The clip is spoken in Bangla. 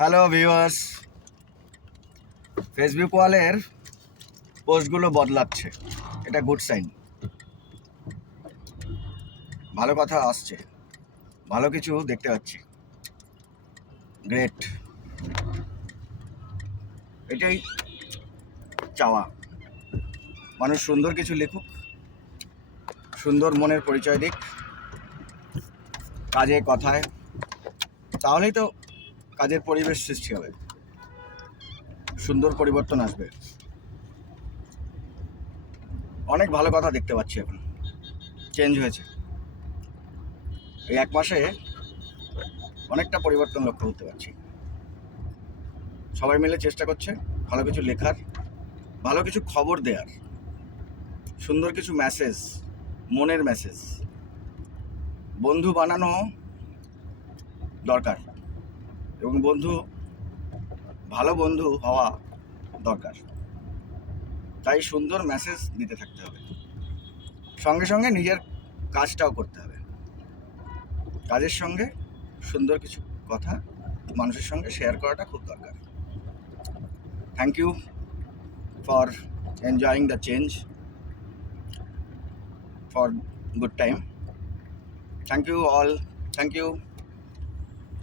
হ্যালো ভিউয়ার্স, ফেসবুক ওয়ালের পোস্টগুলো বদলাচ্ছে, এটা গুড সাইন। ভালো কথা আসছে, ভালো কিছু দেখতে পাচ্ছি, গ্রেট। এটাই চাওয়া, মানুষ সুন্দর কিছু লিখুক, সুন্দর মনের পরিচয় দিক কাজে কথায়, তাহলেই তো কাজের পরিবেশ সৃষ্টি হবে, সুন্দর পরিবর্তন আসবে। অনেক ভালো কথা দেখতে পাচ্ছি, এখন চেঞ্জ হয়েছে। এই এক মাসে অনেকটা পরিবর্তন লক্ষ্য করতে পারছি। সবাই মিলে চেষ্টা করছে ভালো কিছু লেখার, ভালো কিছু খবর দেওয়ার, সুন্দর কিছু মেসেজ, মনের মেসেজ। বন্ধু বানানো দরকার এবং ভালো বন্ধু হওয়া দরকার। তাই সুন্দর মেসেজ দিতে থাকতে হবে, সঙ্গে সঙ্গে নিজের কাজটাও করতে হবে। কাজের সঙ্গে সুন্দর কিছু কথা মানুষের সঙ্গে শেয়ার করাটা খুব দরকার। Thank you for enjoying the change, for good time. Thank you all, thank you.